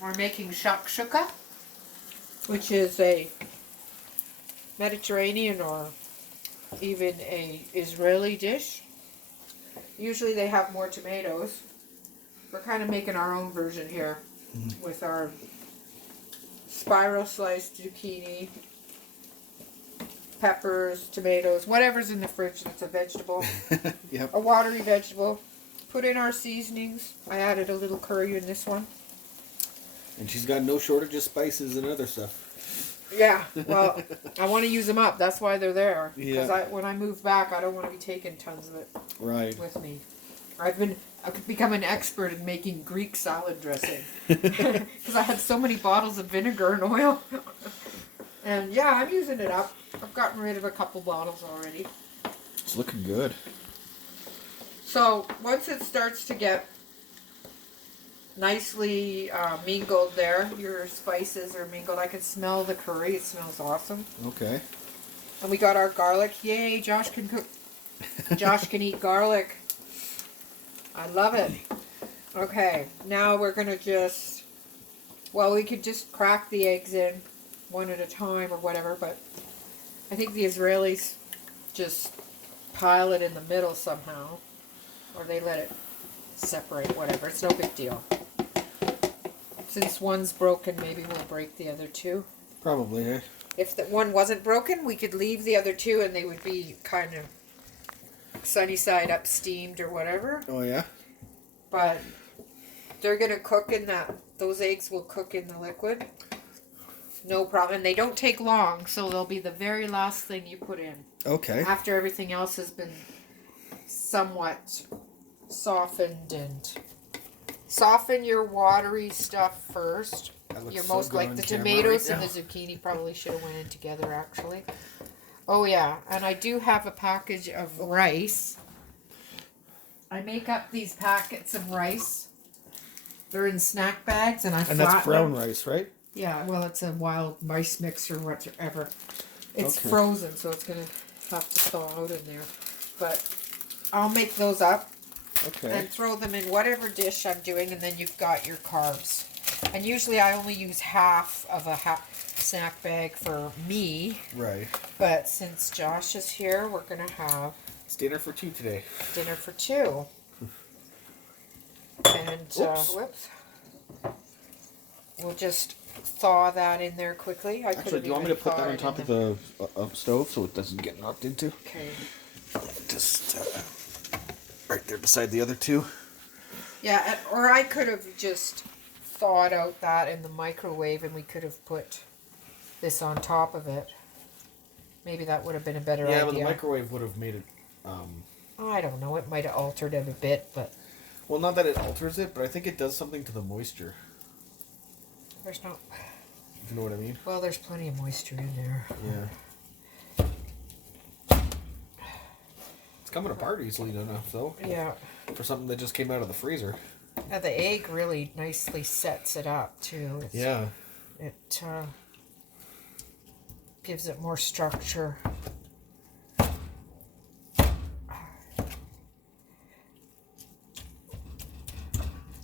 we're making shakshuka, which is a Mediterranean or even a Israeli dish. Usually they have more tomatoes. We're kind of making our own version here with our spiral sliced zucchini, peppers, tomatoes, whatever's in the fridge that's a vegetable, Yep. a watery vegetable. Put in our seasonings. I added a little curry in this one. And she's got no shortage of spices and other stuff. Yeah, well, I want to use them up. That's why they're there. Because Yeah. when I move back, I don't want to be taking tons of it Right. with me. I've become an expert in making Greek salad dressing. Because I had so many bottles of vinegar and oil. And yeah, I'm using it up. I've gotten rid of a couple bottles already. It's looking good. So once it starts to get nicely mingled there, your spices are mingled. I can smell the curry. It smells awesome. Okay. And we got our garlic. Yay, Josh can cook. Josh can eat garlic. I love it. Okay, now we're going to just, well, we could just crack the eggs in one at a time or whatever, but I think the Israelis just pile it in the middle somehow, or they let it separate, whatever. It's no big deal. Since one's broken, maybe we'll break the other two. Probably, eh? If the one wasn't broken, we could leave the other two and they would be kind of sunny side up steamed or whatever. Oh, yeah? But they're going to cook in that, those eggs will cook in the liquid. No problem. And they don't take long, so they'll be the very last thing you put in. Okay. After everything else has been somewhat softened and soften your watery stuff first. You're so most good like on the camera tomatoes right and the zucchini probably should have went in together actually. Oh yeah, and I do have a package of rice. I make up these packets of rice. They're in snack bags and I And that's flatten brown them. rice, right? Yeah, well it's a wild rice mix or whatever. It's Okay. frozen, so it's gonna have to thaw out in there. But I'll make those up. Okay. And throw them in whatever dish I'm doing, and then you've got your carbs. And usually I only use half of a snack bag for me. Right. But since Josh is here, we're going to have It's dinner for two today. dinner for two. And, whoops. We'll just thaw that in there quickly. Actually, do you want me to put that on top of the stove so it doesn't get knocked into? Okay. Just right there beside the other two. Yeah, or I could have just thawed out that in the microwave and we could have put this on top of it. Maybe that would have been a better idea. Yeah, but the microwave would have made it... I don't know. It might have altered it a bit, but... Well, not that it alters it, but I think it does something to the moisture. There's not... You know what I mean? Well, there's plenty of moisture in there. Yeah. It's coming apart easily enough, though. Yeah. For something that just came out of the freezer. And the egg really nicely sets it up, too. Yeah. It gives it more structure.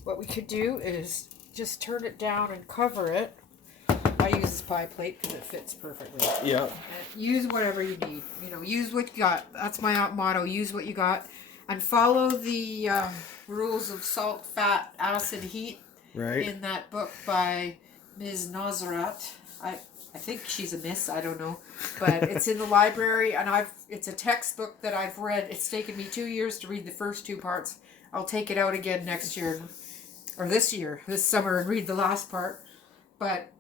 What we could do is just turn it down and cover it. I use this pie plate because it fits perfectly. Yeah. And use whatever you need. You know, use what you got. That's my motto. Use what you got. And follow the rules of salt, fat, acid, heat. Right. In that book by Ms. Nazrat. I think she's a miss, I don't know. But it's in the library and it's a textbook that I've read. It's taken me 2 years to read the first two parts. I'll take it out again next year. Or this summer, and read the last part. But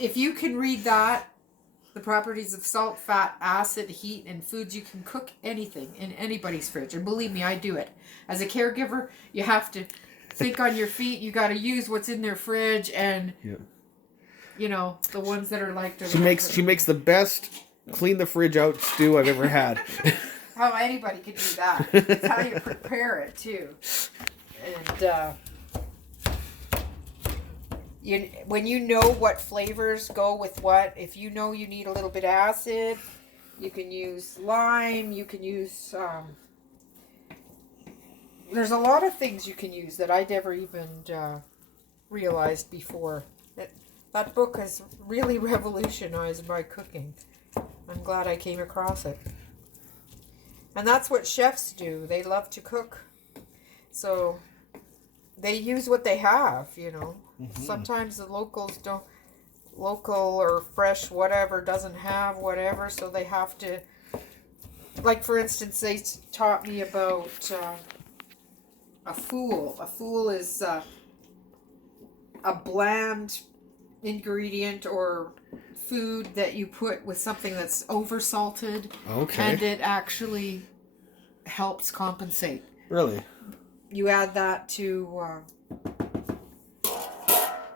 if you can read that, the properties of salt, fat, acid, heat, and foods, you can cook anything in anybody's fridge. And believe me, I do it. As a caregiver, you have to think on your feet. You got to use what's in their fridge, and you know the ones that are like. She makes the best clean the fridge out stew I've ever had. How anybody can do that. It's how you prepare it too, and. When you know what flavors go with what, if you know you need a little bit of acid, you can use lime, you can use, there's a lot of things you can use that I never even realized before. That book has really revolutionized my cooking. I'm glad I came across it. And that's what chefs do. They love to cook. So they use what they have, you know. Mm-hmm. Sometimes the local or fresh whatever doesn't have whatever, so they have to, like for instance, they taught me about a fool. A fool is a bland ingredient or food that you put with something that's over salted. Okay. And it actually helps compensate. Really? You add that to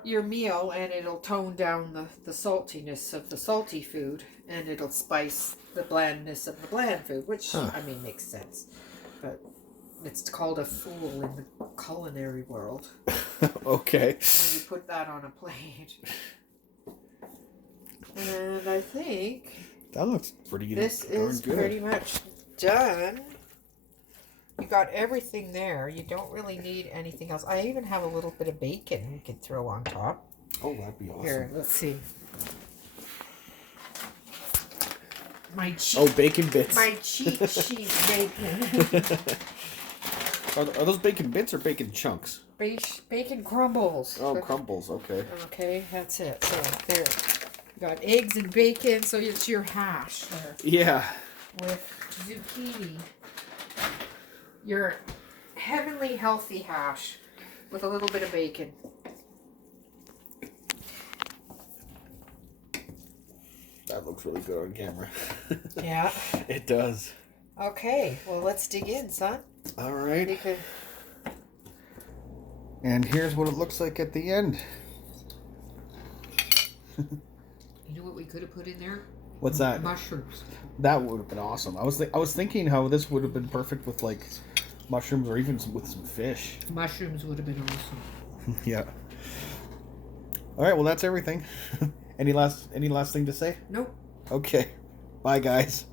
your meal and it'll tone down the saltiness of the salty food, and it'll spice the blandness of the bland food, which I mean makes sense. But it's called a fool in the culinary world. Okay. When you put that on a plate. And I think that looks pretty good. This is good. Pretty much done. You got everything there. You don't really need anything else. I even have a little bit of bacon we can throw on top. Oh, that'd be awesome. Here, let's see. My bacon bits. My cheat sheet bacon. Are those bacon bits or bacon chunks? Bacon crumbles. Oh, crumbles. Okay. Okay, that's it. So there. You got eggs and bacon, so it's your hash there. Yeah. With zucchini. Your heavenly healthy hash with a little bit of bacon. That looks really good on camera. Yeah. It does. Okay, well let's dig in, son. All right. And here's what it looks like at the end. You know what we could have put in there? What's that? Mushrooms. That would have been awesome. I was thinking how this would have been perfect with like mushrooms or even with some fish. Mushrooms would have been awesome. Yeah. All right. Well, that's everything. Any last thing to say? Nope. Okay. Bye, guys.